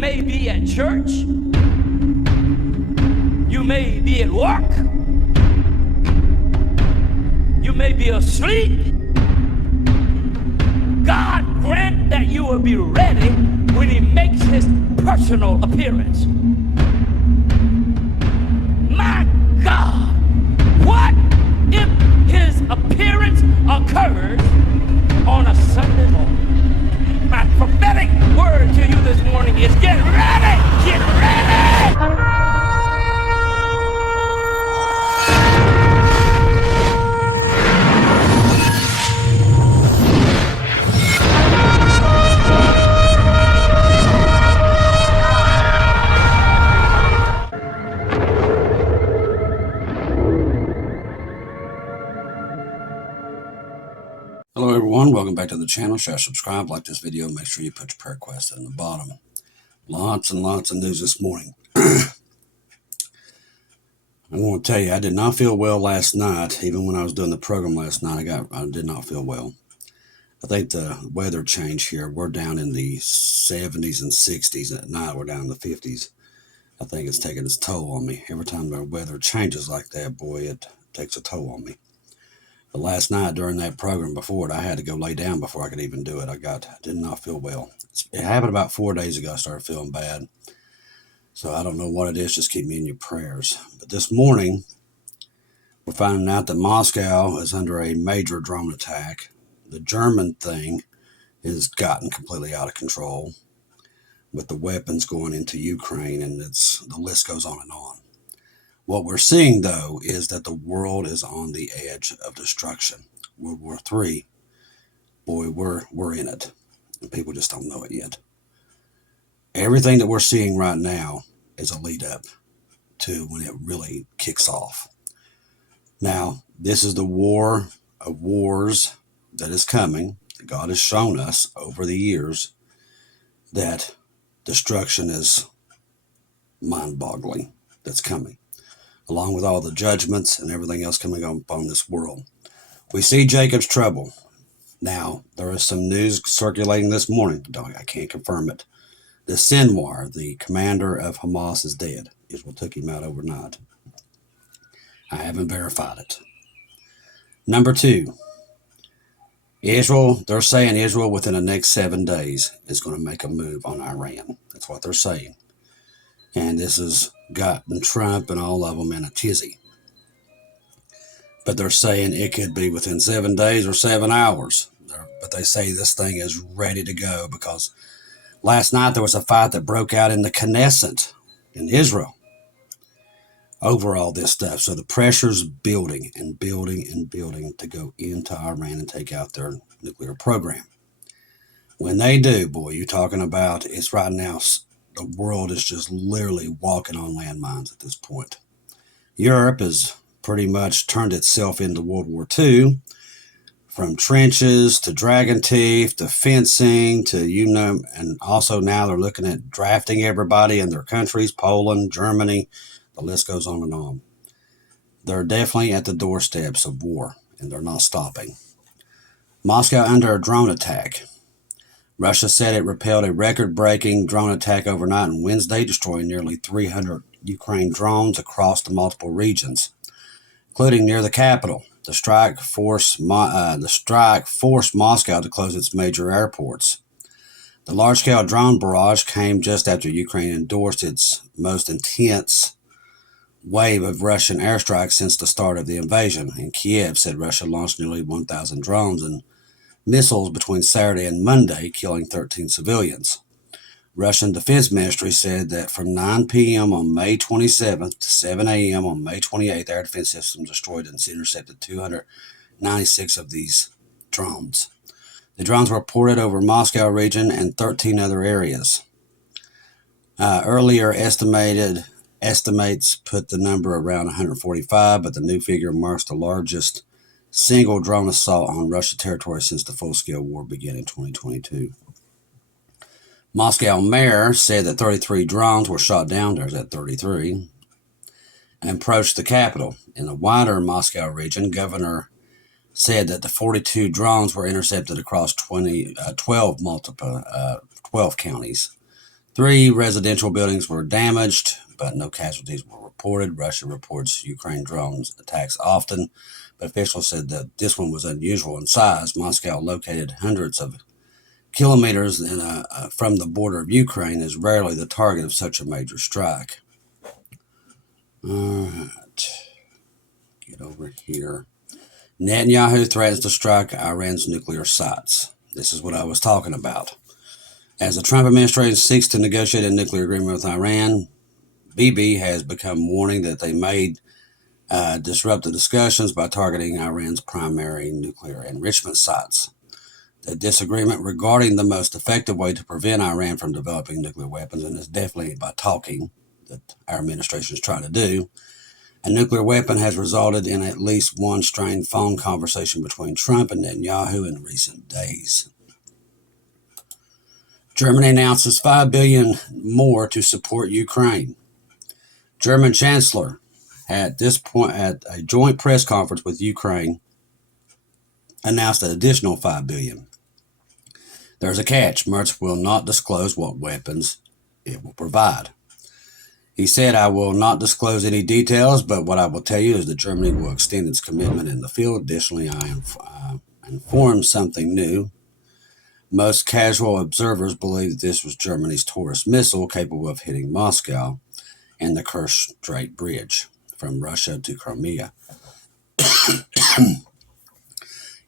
may be at church. You may be at work. You may be asleep. God grant that you will be ready when he makes his personal appearance. My God, what if his appearance occurs on a Sunday morning? My prophetic word to you this morning is get ready! Get ready! Hello everyone, welcome back to the channel. Share, subscribe, like this video, make sure you put your prayer request in the bottom. Lots and lots of news this morning. I want to tell you, I did not feel well last night. Even when I was doing the program last night, I did not feel well. I think the weather change here, we're down in the 70s and 60s. At night, we're down in the 50s. I think it's taking its toll on me. Every time the weather changes like that, boy, it takes a toll on me. But last night during that program before it, I had to go lay down before I could even do it. I did not feel well. It happened about 4 days ago. I started feeling bad. So I don't know what it is. Just keep me in your prayers. But this morning, we're finding out that Moscow is under a major drone attack. The German thing has gotten completely out of control with the weapons going into Ukraine, and the list goes on and on. What we're seeing, though, is that the world is on the edge of destruction. World War III, boy, we're in it. And people just don't know it yet. Everything that we're seeing right now is a lead up to when it really kicks off. Now, this is the war of wars that is coming. God has shown us over the years that destruction is mind-boggling that's coming, along with all the judgments and everything else coming upon this world. We see Jacob's trouble. Now, there is some news circulating this morning. I can't confirm it. The Sinwar, the commander of Hamas, is dead. Israel took him out overnight. I haven't verified it. Number two, Israel, they're saying Israel within the next 7 days is going to make a move on Iran. That's what they're saying. And this has gotten Trump and all of them in a tizzy. But they're saying it could be within 7 days or 7 hours. But they say this thing is ready to go because last night there was a fight that broke out in the Knesset in Israel over all this stuff. So the pressure's building and building and building to go into Iran and take out their nuclear program. When they do, boy, you're talking about, it's right now, the world is just literally walking on landmines at this point. Europe has pretty much turned itself into World War II, from trenches to dragon teeth to fencing to, and also now they're looking at drafting everybody in their countries, Poland, Germany, the list goes on and on. They're definitely at the doorsteps of war, and they're not stopping. Moscow under a drone attack. Russia said it repelled a record-breaking drone attack overnight on Wednesday, destroying nearly 300 Ukraine drones across the multiple regions, including near the capital. The strike forced Moscow to close its major airports. The large-scale drone barrage came just after Ukraine endorsed its most intense wave of Russian airstrikes since the start of the invasion. And Kiev said Russia launched nearly 1,000 drones and missiles between Saturday and Monday, killing 13 civilians. Russian Defense Ministry said that from 9 p.m. on May 27th to 7 a.m. on May 28th, air defense systems destroyed and intercepted 296 of these drones. The drones were reported over Moscow region and 13 other areas. Earlier estimates put the number around 145, but the new figure marks the largest single drone assault on Russian territory since the full-scale war began in 2022. Moscow mayor said that 33 drones were shot down, there's that 33, and approached the capital. In the wider Moscow region, governor said that the 42 drones were intercepted across 12 counties. 3 residential buildings were damaged, but no casualties were reported. Russia reports Ukraine drones attacks often, but officials said that this one was unusual in size. Moscow, located hundreds of kilometers from the border of Ukraine, is rarely the target of such a major strike. All right, get over here. Netanyahu threatens to strike Iran's nuclear sites. This is what I was talking about. As the Trump administration seeks to negotiate a nuclear agreement with Iran, Bibi has become warning that they may disrupt the discussions by targeting Iran's primary nuclear enrichment sites. The disagreement regarding the most effective way to prevent Iran from developing nuclear weapons, and it's definitely by talking that our administration is trying to do, a nuclear weapon has resulted in at least one strained phone conversation between Trump and Netanyahu in recent days. Germany announces $5 billion more to support Ukraine. German Chancellor, at this point, at a joint press conference with Ukraine, announced an additional $5 billion. There's a catch. Merz will not disclose what weapons it will provide. He said, "I will not disclose any details, but what I will tell you is that Germany will extend its commitment in the field. Additionally, I am informed something new. Most casual observers believe that this was Germany's Taurus missile capable of hitting Moscow and the Kerch Strait Bridge from Russia to Crimea."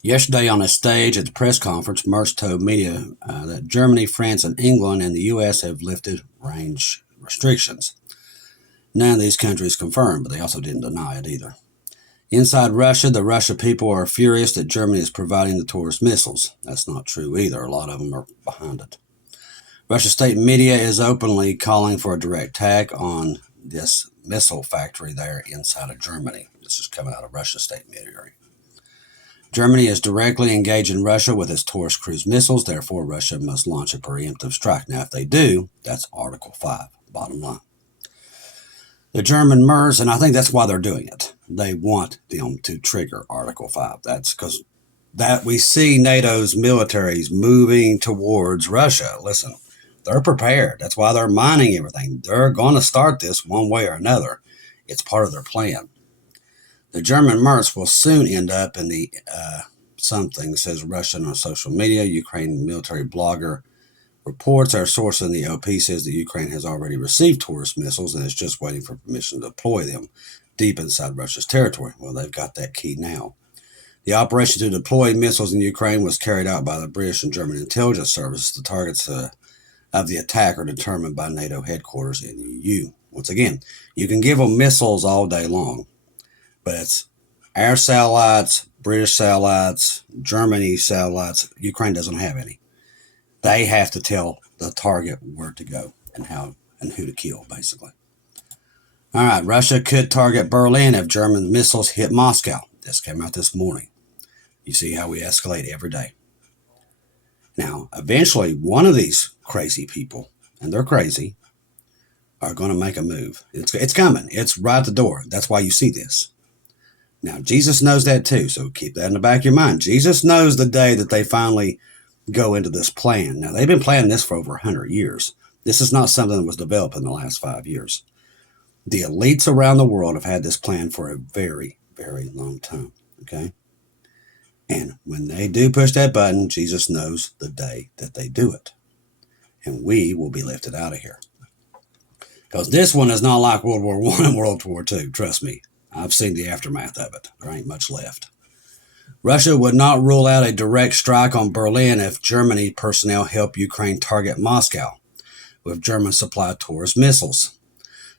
Yesterday on a stage at the press conference, Merz told media that Germany, France, and England and the U.S. have lifted range restrictions. None of these countries confirmed, but they also didn't deny it either. Inside Russia, the Russian people are furious that Germany is providing the Taurus missiles. That's not true either. A lot of them are behind it. Russian state media is openly calling for a direct attack on this missile factory there inside of Germany. This is coming out of Russian state media. Germany is directly engaging Russia with its Taurus cruise missiles. Therefore, Russia must launch a preemptive strike. Now, if they do, that's Article 5, bottom line. The German Merz, and I think that's why they're doing it. They want them to trigger Article 5. That's because that we see NATO's militaries moving towards Russia. Listen, they're prepared. That's why they're mining everything. They're going to start this one way or another. It's part of their plan. The German Merz will soon end up in the something, says Russian on social media. Ukraine military blogger reports our source in the OP says that Ukraine has already received Taurus missiles and is just waiting for permission to deploy them deep inside Russia's territory. Well, they've got that key now. The operation to deploy missiles in Ukraine was carried out by the British and German intelligence services. The targets of the attack are determined by NATO headquarters in the EU. Once again, you can give them missiles all day long, but it's our satellites, British satellites, Germany satellites. Ukraine doesn't have any. They have to tell the target where to go and how and who to kill, basically. All right, Russia could target Berlin if German missiles hit Moscow. This came out this morning. You see how we escalate every day. Now, eventually, one of these crazy people, and they're crazy, are going to make a move. It's coming. It's right at the door. That's why you see this. Now, Jesus knows that too, so keep that in the back of your mind. Jesus knows the day that they finally go into this plan. Now, they've been planning this for over 100 years. This is not something that was developed in the last 5 years. The elites around the world have had this plan for a very, very long time, okay? And when they do push that button, Jesus knows the day that they do it. And we will be lifted out of here. Because this one is not like World War I and World War II, trust me. I've seen the aftermath of it. There ain't much left. Russia would not rule out a direct strike on Berlin if Germany personnel help Ukraine target Moscow with German-supplied Taurus missiles.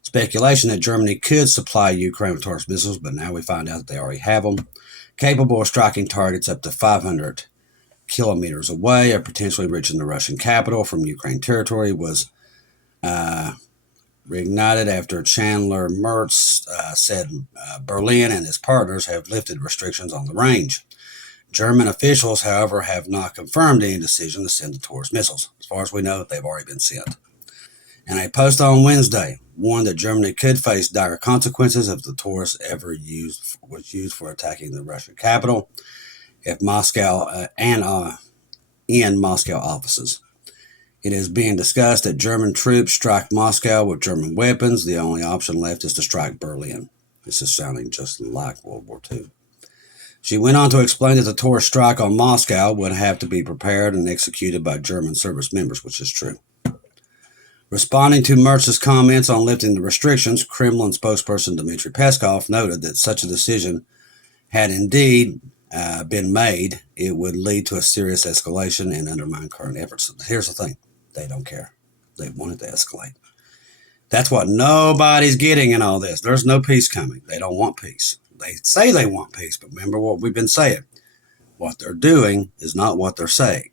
Speculation that Germany could supply Ukraine with Taurus missiles, but now we find out that they already have them, capable of striking targets up to 500 kilometers away or potentially reaching the Russian capital from Ukraine territory, was reignited after Chancellor Merz said Berlin and its partners have lifted restrictions on the range. German officials, however, have not confirmed any decision to send the Taurus missiles. As far as we know, they've already been sent. And a post on Wednesday warned that Germany could face dire consequences if the Taurus ever was used for attacking the Russian capital, if Moscow in Moscow offices. It is being discussed that German troops strike Moscow with German weapons. The only option left is to strike Berlin. This is sounding just like World War II. She went on to explain that the tourist strike on Moscow would have to be prepared and executed by German service members, which is true. Responding to Mertz's comments on lifting the restrictions, Kremlin spokesperson Dmitry Peskov noted that such a decision had indeed been made, it would lead to a serious escalation and undermine current efforts. Here's the thing. They don't care. They want it to escalate. That's what nobody's getting in all this. There's no peace coming. They don't want peace. They say they want peace, but remember what we've been saying. What they're doing is not what they're saying.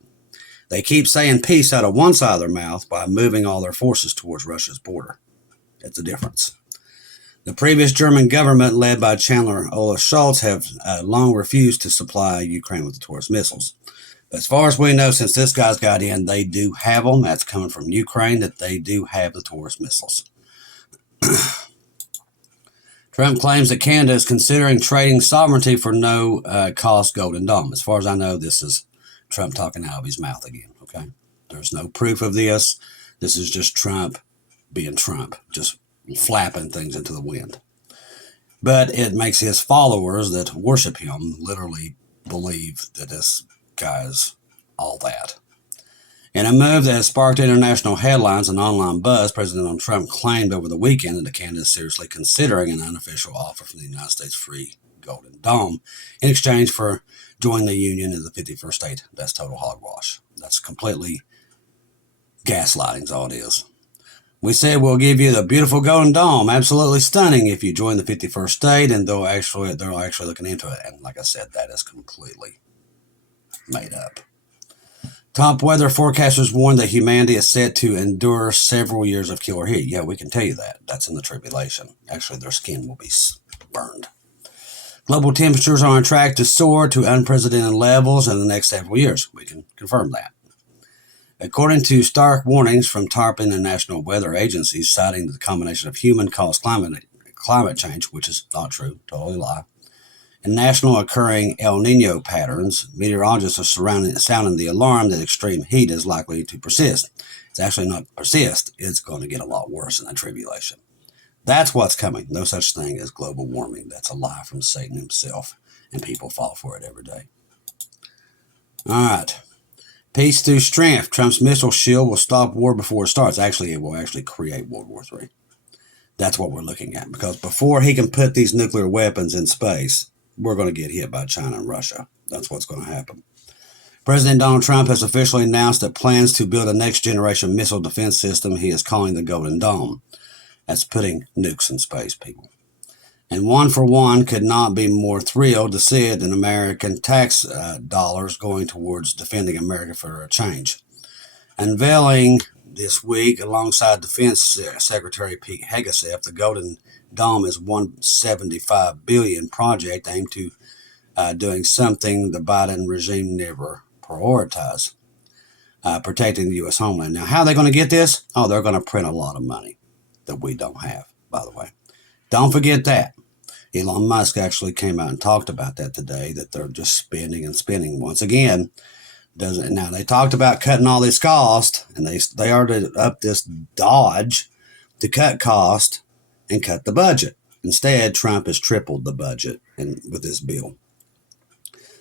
They keep saying peace out of one side of their mouth by moving all their forces towards Russia's border. That's the difference. The previous German government, led by Chancellor Olaf Scholz, have long refused to supply Ukraine with the Taurus missiles. But as far as we know, since this guy's got in, they do have them. That's coming from Ukraine, that they do have the Taurus missiles. Trump claims that Canada is considering trading sovereignty for no-cost Golden Dome. As far as I know, this is Trump talking out of his mouth again, okay? There's no proof of this. This is just Trump being Trump, just flapping things into the wind. But it makes his followers that worship him literally believe that this guy's all that. In a move that has sparked international headlines and online buzz, President Donald Trump claimed over the weekend that Canada is seriously considering an unofficial offer from the United States free Golden Dome in exchange for joining the Union as the 51st state. That's total hogwash. That's completely gaslighting is all it is. We said we'll give you the beautiful Golden Dome, absolutely stunning if you join the 51st state, and they're actually looking into it. And like I said, that is completely made up. Top weather forecasters warn that humanity is set to endure several years of killer heat. Yeah, we can tell you that. That's in the tribulation. Actually, their skin will be burned. Global temperatures are on track to soar to unprecedented levels in the next several years. We can confirm that. According to stark warnings from TARPN and national weather agencies citing the combination of human-caused climate change, which is not true, totally lie, and national occurring El Nino patterns, meteorologists are sounding the alarm that extreme heat is likely to persist. It's actually not persist, it's going to get a lot worse in the tribulation. That's what's coming. No such thing as global warming. That's a lie from Satan himself, and people fall for it every day. All right. Peace through strength. Trump's missile shield will stop war before it starts. Actually, it will actually create World War III. That's what we're looking at, because before he can put these nuclear weapons in space, we're going to get hit by China and Russia. That's what's going to happen. President Donald Trump has officially announced that plans to build a next-generation missile defense system he is calling the Golden Dome. That's putting nukes in space, people. And one for one could not be more thrilled to see it in American tax dollars going towards defending America for a change. Unveiling this week, alongside Defense Secretary Pete Hegseth, the Golden Dome is $175 billion project aimed to doing something the Biden regime never prioritized, protecting the U.S. homeland. Now, how are they going to get this? Oh, they're going to print a lot of money that we don't have, by the way. Don't forget that. Elon Musk actually came out and talked about that today, that they're just spending and spending. Once again, now they talked about cutting all this cost, and they already up this dodge to cut cost and cut the budget. Instead, Trump has tripled the budget with this bill.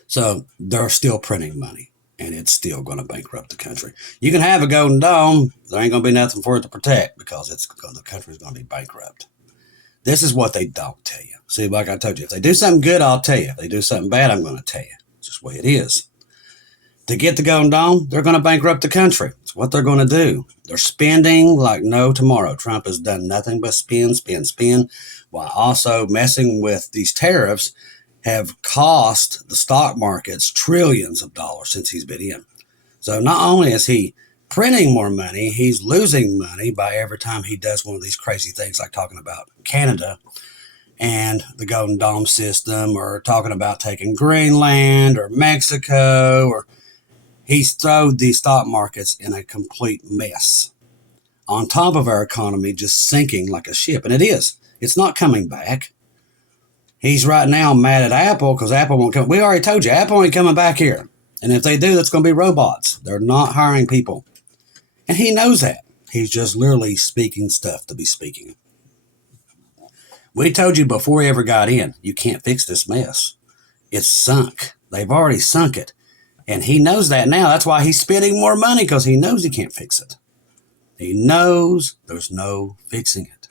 So they're still printing money, and it's still going to bankrupt the country. You can have a Golden Dome. There ain't going to be nothing for it to protect, because the country's going to be bankrupt. This is what they don't tell you. See, like I told you, if they do something good, I'll tell you. If they do something bad, I'm going to tell you. It's just the way it is. To get the Golden Dome, they're going to bankrupt the country. It's what they're going to do. They're spending like no tomorrow. Trump has done nothing but spend, while also messing with these tariffs have cost the stock markets trillions of dollars since he's been in. So not only is he printing more money, he's losing money by every time he does one of these crazy things, like talking about Canada and the Golden Dome system, or talking about taking Greenland or Mexico, or he's thrown these stock markets in a complete mess. On top of our economy just sinking like a ship, and it is. It's not coming back. He's right now mad at Apple because Apple won't come. We already told you, Apple ain't coming back here. And if they do, that's going to be robots. They're not hiring people. And he knows that. He's just literally speaking stuff to be speaking. We told you before he ever got in, you can't fix this mess. It's sunk. They've already sunk it. And he knows that now. That's why he's spending more money, because he knows he can't fix it. He knows there's no fixing it.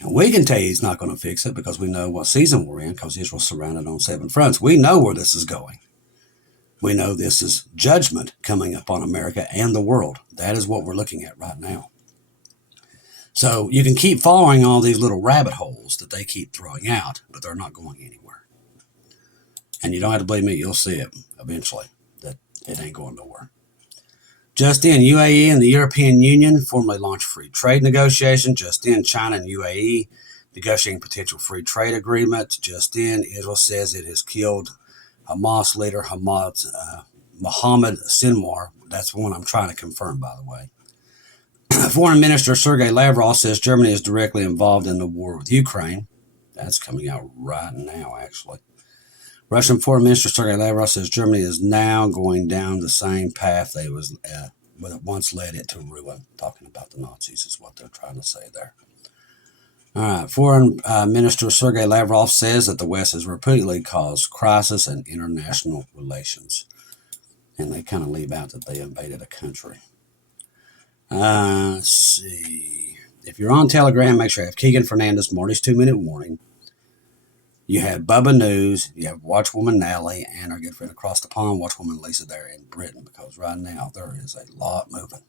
And we can tell you he's not going to fix it because we know what season we're in, because Israel's surrounded on 7 fronts. We know where this is going. We know this is judgment coming upon America and the world. That is what we're looking at right now. So you can keep following all these little rabbit holes that they keep throwing out, but they're not going anywhere. And you don't have to believe me, you'll see it eventually, that it ain't going nowhere. Just in, UAE and the European Union formally launched free trade negotiations. Just in, China and UAE negotiating potential free trade agreement. Just in, Israel says it has killed Hamas leader Mohammed Sinwar. That's one I'm trying to confirm, by the way. Foreign Minister Sergei Lavrov says Germany is directly involved in the war with Ukraine. That's coming out right now, actually. Russian Foreign Minister Sergei Lavrov says Germany is now going down the same path they was once led it to ruin. Talking about the Nazis is what they're trying to say there. All right. Foreign Minister Sergei Lavrov says that the West has repeatedly caused crisis in international relations. And they kind of leave out that they invaded a country. Let's see. If you're on Telegram, make sure you have Keegan Fernandez, Marty's 2-minute warning. You have Bubba News, you have Watchwoman Natalie, and our good friend across the pond, Watchwoman Lisa, there in Britain, because right now there is a lot moving.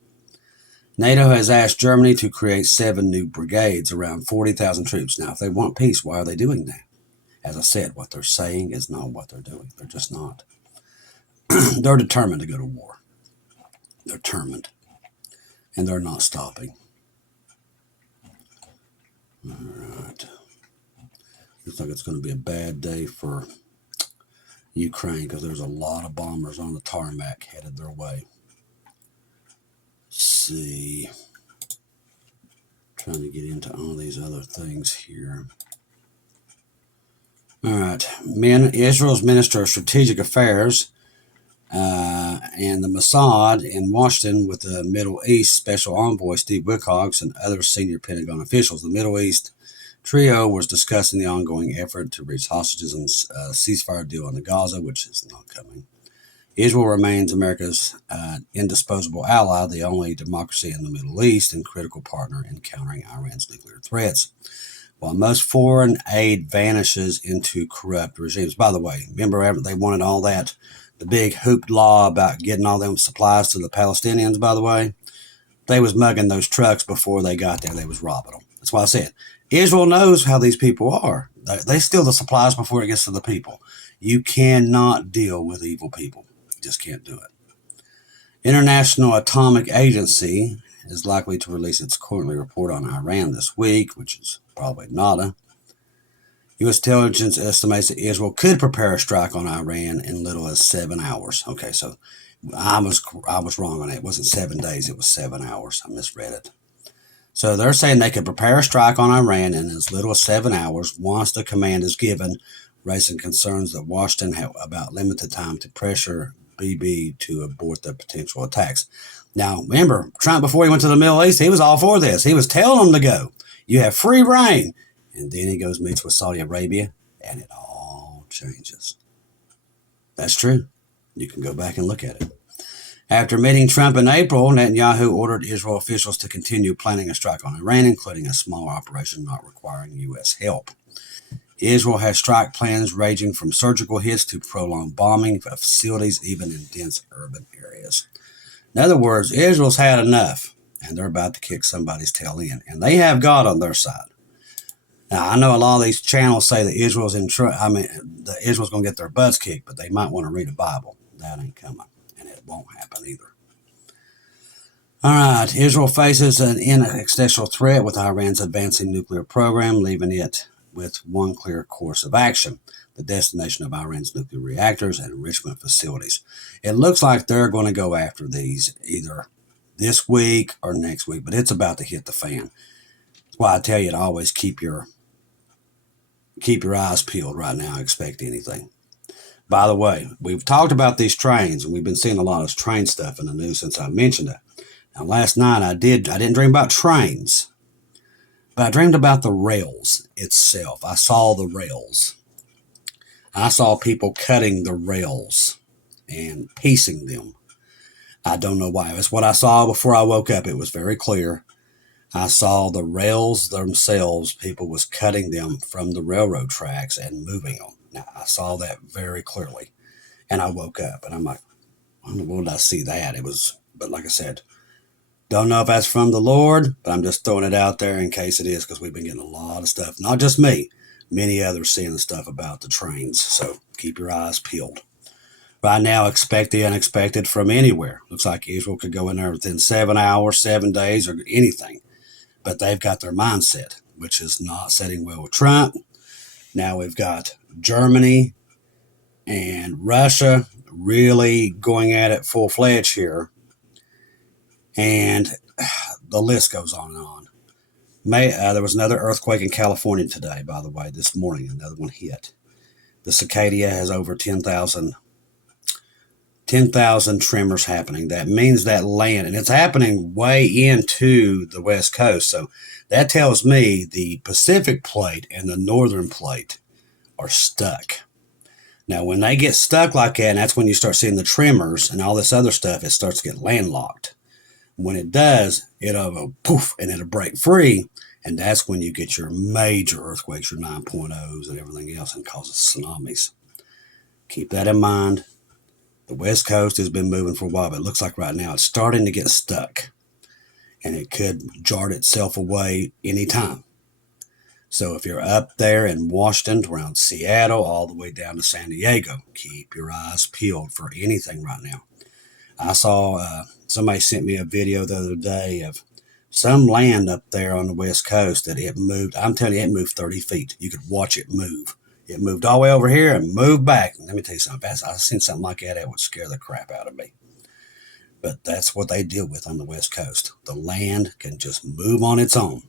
NATO has asked Germany to create 7 new brigades, around 40,000 troops. Now, if they want peace, why are they doing that? As I said, what they're saying is not what they're doing. They're just not. They're determined to go to war. They're determined. And they're not stopping. All right. Looks like it's going to be a bad day for Ukraine, because there's a lot of bombers on the tarmac headed their way. Let's see. Trying to get into all these other things here. All right. Israel's Minister of Strategic Affairs and the Mossad in Washington with the Middle East Special Envoy Steve Witkoff and other senior Pentagon officials. The Middle East trio was discussing the ongoing effort to reach hostages and ceasefire deal in the Gaza, which is not coming. Israel remains America's indisposable ally, the only democracy in the Middle East and critical partner in countering Iran's nuclear threats. While most foreign aid vanishes into corrupt regimes. By the way, remember they wanted all that, the big hoopla about getting all them supplies to the Palestinians, by the way? They was mugging those trucks before they got there. They was robbing them. That's why I said, Israel knows how these people are. They steal the supplies before it gets to the people. You cannot deal with evil people. You just can't do it. International Atomic Agency is likely to release its quarterly report on Iran this week, which is probably nada. U.S. intelligence estimates that Israel could prepare a strike on Iran in little as 7 hours. Okay, so I was wrong on it. It wasn't 7 days. It was 7 hours. I misread it. So they're saying they could prepare a strike on Iran in as little as 7 hours once the command is given, raising concerns that Washington have about limited time to pressure BB to abort the potential attacks. Now, remember, Trump, before he went to the Middle East, he was all for this. He was telling them to go. You have free reign. And then he goes meets with Saudi Arabia, and it all changes. That's true. You can go back and look at it. After meeting Trump in April, Netanyahu ordered Israel officials to continue planning a strike on Iran, including a smaller operation not requiring U.S. help. Israel has strike plans ranging from surgical hits to prolonged bombing of facilities, even in dense urban areas. In other words, Israel's had enough, and they're about to kick somebody's tail in. And they have God on their side. Now, I know a lot of these channels say that Israel's Israel's going to get their butts kicked, but they might want to read a Bible. That ain't coming, and it won't happen either. All right, Israel faces an existential threat with Iran's advancing nuclear program, leaving it with one clear course of action: the destination of Iran's nuclear reactors and enrichment facilities. It looks like they're going to go after these either this week or next week, but it's about to hit the fan. That's why I tell you to always keep your eyes peeled right now. Expect anything. By the way, we've talked about these trains, and we've been seeing a lot of train stuff in the news since I mentioned it. Now, last night I didn't dream about trains, but I dreamed about the rails itself. I saw the rails. I saw people cutting the rails and piecing them. I don't know why. It's what I saw before I woke up. It was very clear. I saw the rails themselves. People was cutting them from the railroad tracks and moving them. Now, I saw that very clearly. And I woke up and I'm like, when did I see that? But like I said, don't know if that's from the Lord, but I'm just throwing it out there in case it is, because we've been getting a lot of stuff. Not just me, many others seeing the stuff about the trains. So keep your eyes peeled. Right now, expect the unexpected from anywhere. Looks like Israel could go in there within 7 hours, 7 days, or anything. But they've got their mindset, which is not setting well with Trump. Now we've got Germany and Russia really going at it full-fledged here. And the list goes on and on. There was another earthquake in California today, by the way, this morning. Another one hit. The cicada has over 10,000 tremors happening. That means that land, and it's happening way into the West Coast. So that tells me the Pacific plate and the northern plate are stuck. Now, when they get stuck like that, and that's when you start seeing the tremors and all this other stuff, it starts to get landlocked. When it does, it'll go poof, and it'll break free. And that's when you get your major earthquakes, your 9.0s and everything else, and causes tsunamis. Keep that in mind. The West Coast has been moving for a while, but it looks like right now it's starting to get stuck. And it could jar itself away anytime. So if you're up there in Washington, around Seattle, all the way down to San Diego, keep your eyes peeled for anything right now. I saw somebody sent me a video the other day of some land up there on the West Coast that it moved. I'm telling you, it moved 30 feet. You could watch it move. It moved all the way over here and moved back. Let me tell you something. If I've seen something like that, it would scare the crap out of me. But that's what they deal with on the West Coast. The land can just move on its own.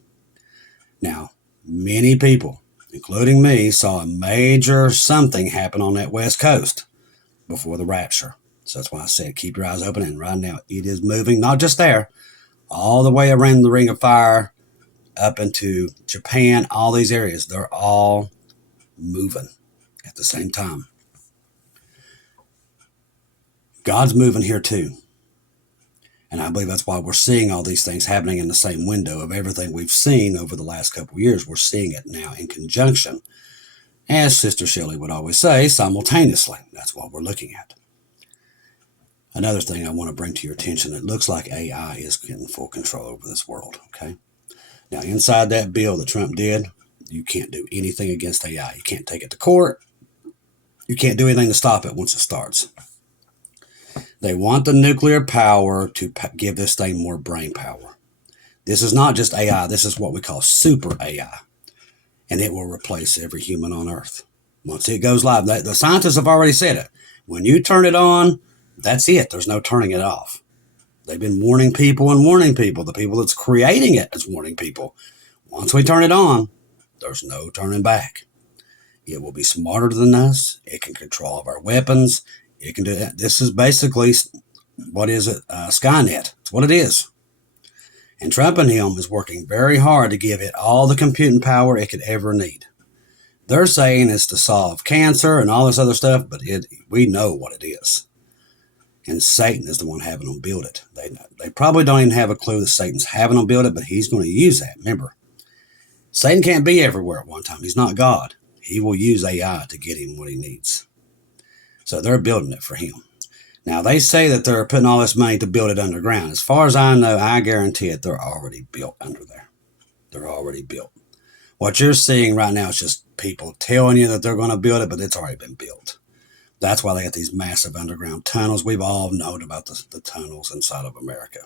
Now, many people, including me, saw a major something happen on that West Coast before the rapture. So that's why I said keep your eyes open. And right now it is moving, not just there, all the way around the Ring of Fire, up into Japan, all these areas. They're all moving at the same time. God's moving here too. And I believe that's why we're seeing all these things happening in the same window of everything we've seen over the last couple of years. We're seeing it now in conjunction. As Sister Shelley would always say, simultaneously. That's what we're looking at. Another thing I want to bring to your attention, it looks like AI is getting full control over this world, okay? Now, inside that bill that Trump did, you can't do anything against AI. You can't take it to court. You can't do anything to stop it once it starts. They want the nuclear power to give this thing more brain power. This is not just AI. This is what we call super AI. And it will replace every human on Earth. Once it goes live, the scientists have already said it. When you turn it on, that's it. There's no turning it off. They've been warning people and warning people. The people that's creating it is warning people. Once we turn it on, there's no turning back. It will be smarter than us. It can control all of our weapons. It can do that. This is basically, what is it? Skynet. It's what it is. And Trump and him is working very hard to give it all the computing power it could ever need. They're saying it's to solve cancer and all this other stuff, but we know what it is. And Satan is the one having them build it. They probably don't even have a clue that Satan's having them build it, but he's going to use that. Remember, Satan can't be everywhere at one time. He's not God. He will use AI to get him what he needs. So they're building it for him. Now, they say that they're putting all this money to build it underground. As far as I know, I guarantee it, they're already built under there. They're already built. What you're seeing right now is just people telling you that they're going to build it, but it's already been built. That's why they got these massive underground tunnels. We've all known about the tunnels inside of America.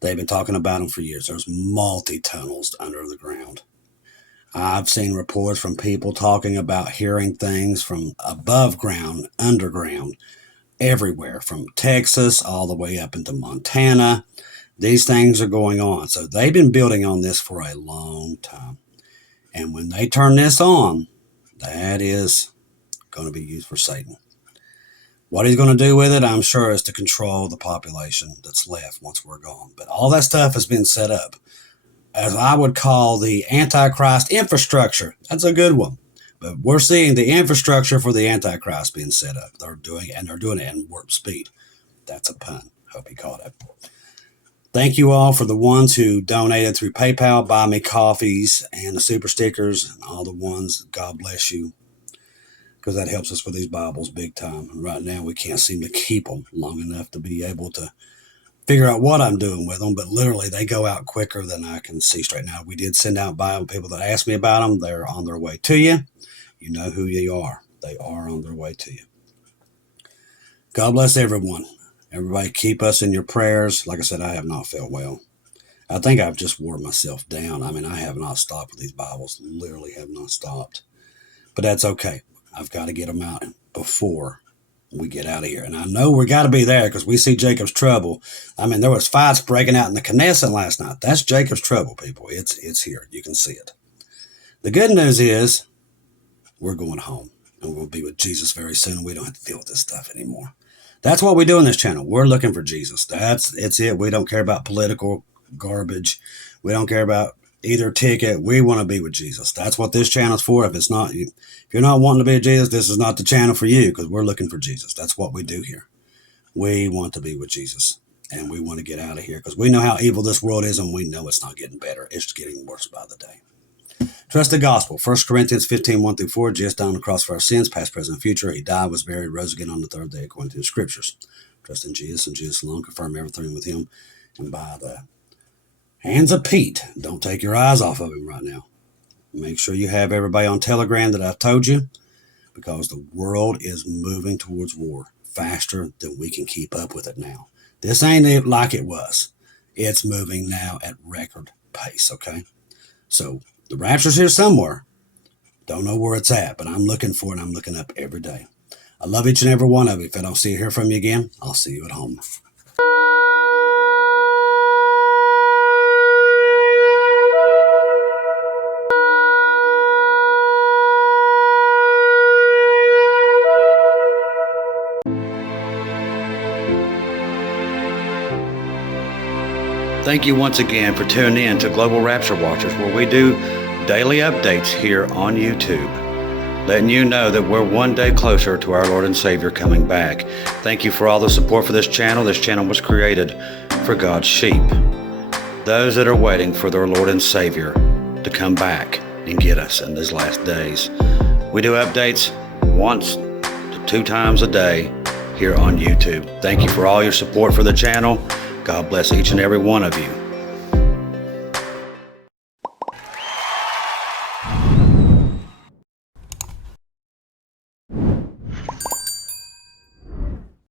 They've been talking about them for years. There's multi-tunnels under the ground. I've seen reports from people talking about hearing things from above ground, underground, everywhere, from Texas all the way up into Montana. These things are going on. So they've been building on this for a long time. And when they turn this on, that is going to be used for Satan. What he's going to do with it, I'm sure, is to control the population that's left once we're gone. But all that stuff has been set up, as I would call the Antichrist infrastructure. That's a good one. But we're seeing the infrastructure for the Antichrist being set up. They're doing it in warp speed. That's a pun. Hope you caught it. Thank you all for the ones who donated through PayPal, buy me coffees, and the super stickers, and all the ones. God bless you, because that helps us with these Bibles big time. And right now, we can't seem to keep them long enough to be able to figure out what I'm doing with them, but literally they go out quicker than I can see straight now. We did send out Bible people that asked me about them. They're on their way to you. You know who you are. They are on their way to you. God bless everyone. Everybody keep us in your prayers. Like I said, I have not felt well. I think I've just wore myself down. I mean, I have not stopped with these Bibles. Literally have not stopped. But that's okay. I've got to get them out before we get out of here. And I know we got to be there because we see Jacob's trouble. I mean, there was fights breaking out in the Knesset last night. That's Jacob's trouble, people. It's here. You can see it. The good news is we're going home and we'll be with Jesus very soon. We don't have to deal with this stuff anymore. That's what we do on this channel. We're looking for Jesus. It's it. We don't care about political garbage. We don't care about either ticket. We want to be with Jesus. That's what this channel's for. If you're not wanting to be with Jesus, this is not the channel for you, because we're looking for Jesus. That's what we do here. We want to be with Jesus, and we want to get out of here because we know how evil this world is, and we know it's not getting better. It's getting worse by the day. Trust the gospel. 1 Corinthians 15, 1-4. Jesus died on the cross for our sins, past, present, and future. He died, was buried, rose again on the third day according to the scriptures. Trust in Jesus and Jesus alone. Confirm everything with him. And by the hands of Pete, don't take your eyes off of him right now. Make sure you have everybody on Telegram that I've told you, because the world is moving towards war faster than we can keep up with it now. This ain't like it was. It's moving now at record pace, okay? So the rapture's here somewhere. Don't know where it's at, but I'm looking for it. I'm looking up every day. I love each and every one of you. If I don't see or hear from you again, I'll see you at home. Thank you once again for tuning in to Global Rapture Watchers, where we do daily updates here on YouTube, letting you know that we're one day closer to our Lord and Savior coming back. Thank you for all the support for this channel. This channel was created for God's sheep, those that are waiting for their Lord and Savior to come back and get us in these last days. We do updates once to 2 times a day here on YouTube. Thank you for all your support for the channel. God bless each and every one of you.